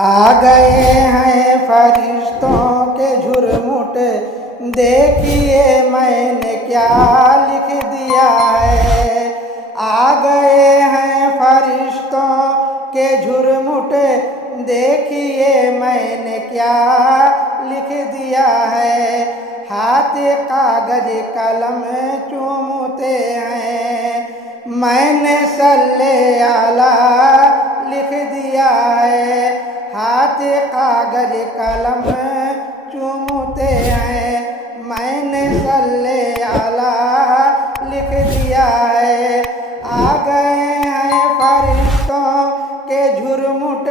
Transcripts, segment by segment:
आ गए हैं फरिश्तों के झुरमुट, देखिए मैंने क्या लिख दिया है। आ गए हैं फरिश्तों के झुरमुट, देखिए मैंने क्या लिख दिया है। हाथ कागज कलम चूमते हैं, मैंने सल्ले आला लिख दिया है। हाथ कागज कलम चूमते हैं, मैंने सल्ले आला लिख दिया है। आ गए हैं फरिश्तों के झुरमुट,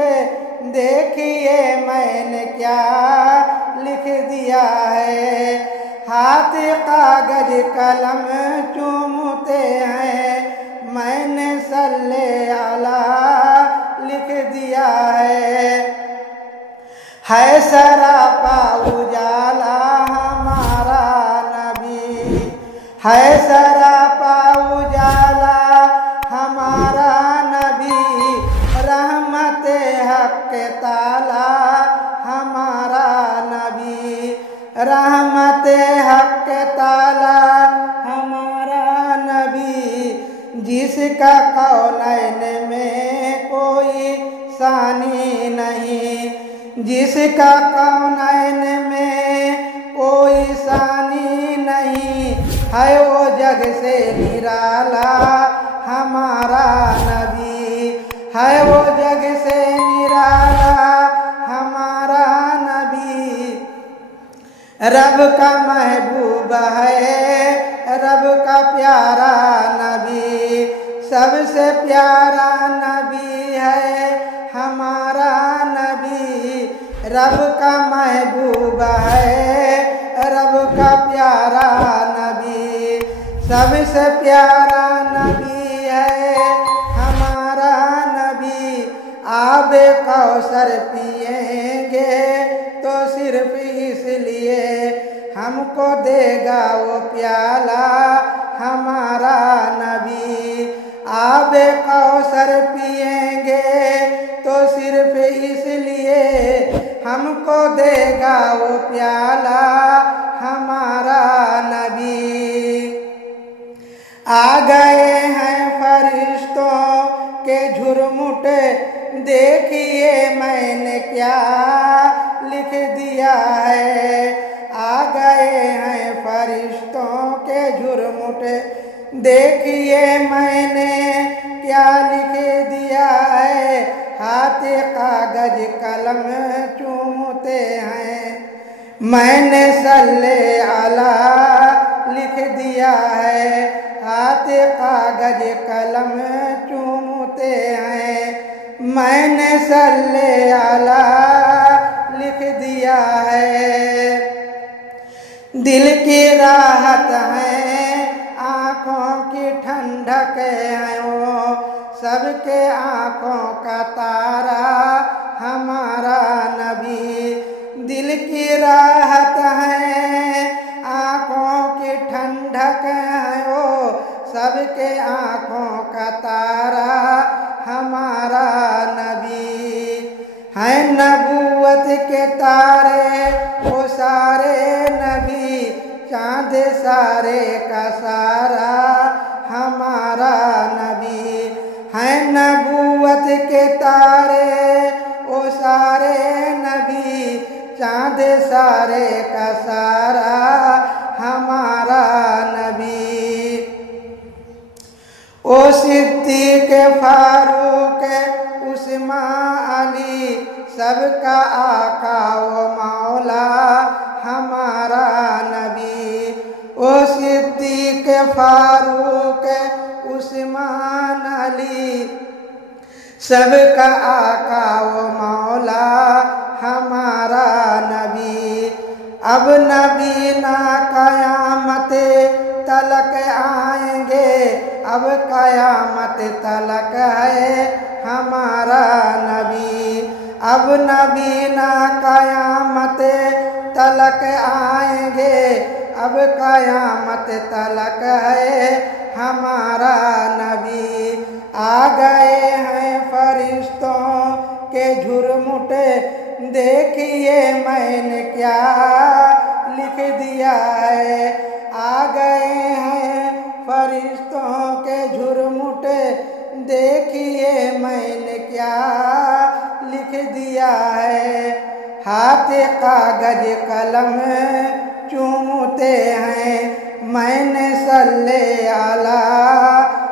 देखिए मैंने क्या लिख दिया है। हाथ कागज कलम चूमते हैं, मैंने सल्ले आला लिख दिया है सरापा उजाला हमारा नबी, है सरापा उजाला हमारा नबी। रहमत हक ताला हमारा नबी, रहमत हक ताला हमारा नबी। जिसका कौनैन में कोई सानी नहीं, जिसका कौनैन में कोई सानी नहीं, है वो जग से निराला हमारा नबी, है वो जग से निराला हमारा नबी। रब का महबूब है, रब का प्यारा नबी, सबसे प्यारा नबी है हमारा नबी। रब का महबूब है, रब का प्यारा नबी, सबसे प्यारा नबी है हमारा नबी। आबे कौसर पिएंगे तो सिर्फ इसलिए, हमको देगा वो प्याला हमारा नबी। आबे कौसर पिएंगे तो सिर्फ इसलिए, हमको देगा वो प्याला हमारा नबी। आ गए हैं फरिश्तों के झुरमुट, देखिए मैंने क्या लिख दिया है। आ गए हैं फरिश्तों के झुरमुट, देखिए मैंने क्या लिख दिया है। हाथ कागज कलम चूमते हैं, मैंने सल्ले आला लिख दिया है। हाथ कागज कलम चूमते हैं, मैंने सल्ले आला लिख दिया है। दिल की राहत है, आँखों की ठंडक है वो, सबके आँखों का तारा हमारा नबी। दिल की राहत है, आँखों की ठंडक है वो, सबके आँखों का तारा हमारा नबी। है नबूवत के तारे वो सारे नबी, चाँद सारे का सारा हमारा नबी। है नबूवत के तारे वो सारे नबी, चाँद सारे का सारा हमारा नबी। ओ सिद्दीक़ फारूक उस्मान अली, सबका आका वो मौला हमारा नबी। ओ सिद्दीक़ फारूक उस्मान अली, सबका आका वो मौला हमारा नबी। अब नबी ना क़यामत तलक आएंगे, अब क़यामत तलक है हमारा नबी। अब नबी ना क़यामत तलक आएंगे, अब क़यामत तलक है हमारा नबी। आ गए हैं फरिश्तों के झुरमुट देखिए मैंने क्या लिख दिया है। आ गए हैं फरिश्तों के झुरमुट देखिए मैंने क्या लिख दिया है। हाथ कागज कलम चूमते हैं मैंने सल्ले आला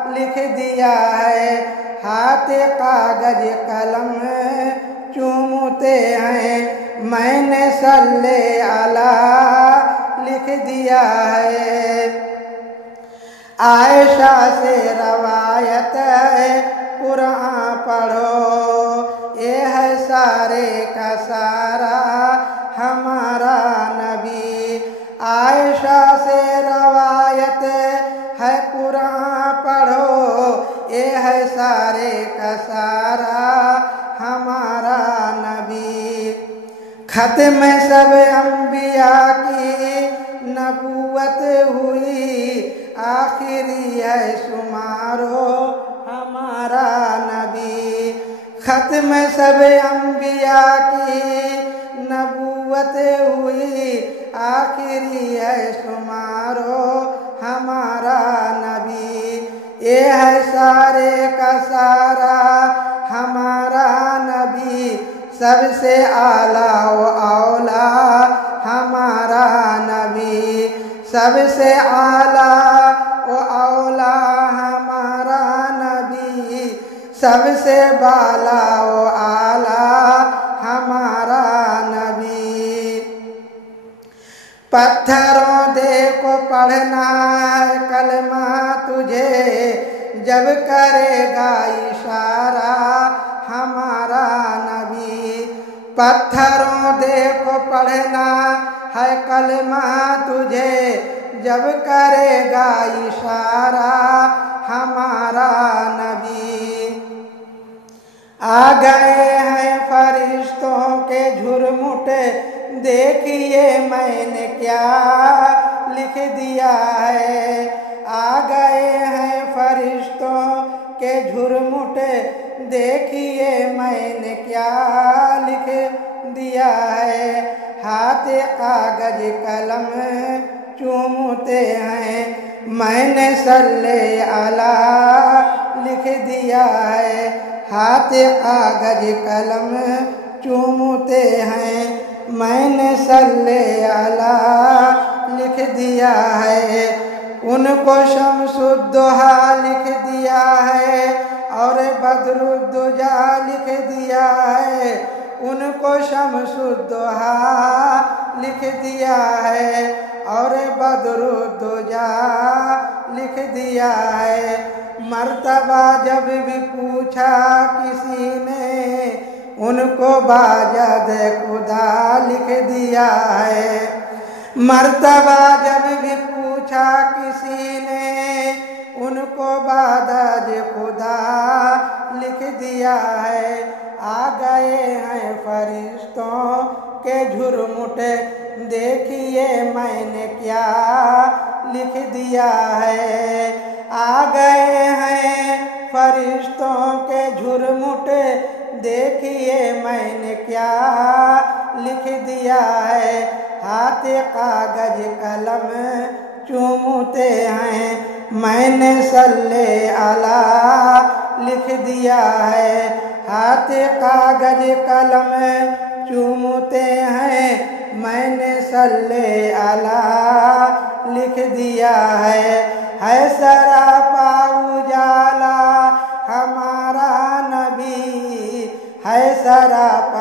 लिख दिया है। हाथ कागज कलम चूमते हैं मैंने सल्ले आला लिख दिया है। आयशा से रवायत है कुरान पढ़ो, ये है सारे का सारा हमारा नबी। आयशा से रवायत है कुरान पढ़ो, ये है सारे का सारा हमारा नबी। खत्म सब अंबिया की नबूवत हुई, आखिरी है शुमारो हमारा नबी। खत्म सब अंबिया की नबूवत हुई, आखिरी है शुमारो हमारा नबी। ये है सारे का सारा हमारा नबी, सबसे आला व औला हमारा नबी। सबसे आला व औला हमारा नबी, सबसे बाला व आला हमारा नबी। पत्थरों देखो पढ़ना है कलमा तुझे, जब करेगा इशारा हमारा नबी। पत्थरों देखो पढ़ना है कलमा तुझे, जब करेगा इशारा हमारा नबी। आ गए हैं फरिश्तों के झुरमुट देखिए मैंने क्या लिख दिया है। आ गए हैं फरिश्तों के झुरमुट देखिए मैंने क्या लिख दिया है। हाथ कागज कलम चूमते हैं मैंने सल्ले आला लिख दिया है। हाथ कागज कलम चूमते हैं मैंने सल्ले आला लिख दिया है। उनको शम्सुद्दोहा लिख दिया है और बदरुद्दुजा लिख दिया है। उनको शम्सुद्दोहा लिख दिया है और बदरुद्दुजा लिख दिया है। मर्तबा जब भी पूछा किसी ने, उनको बाजद खुदा लिख दिया है। मर्तबा जब भी पूछा किसी ने, उनको बाजद खुदा लिख दिया है। आ गए हैं फरिश्तों के झुरमुट देखिए मैंने क्या लिख दिया है। आ गए हैं फरिश्तों के झुरमुट देखिए मैंने क्या लिख दिया है। हाथ कागज कलम चूमते हैं मैंने सल्ले आला लिख दिया है। हाथ कागज कलम चूमते हैं मैंने सल्ले आला लिख दिया है सरापा उजाला हमारा नबी, है सरापा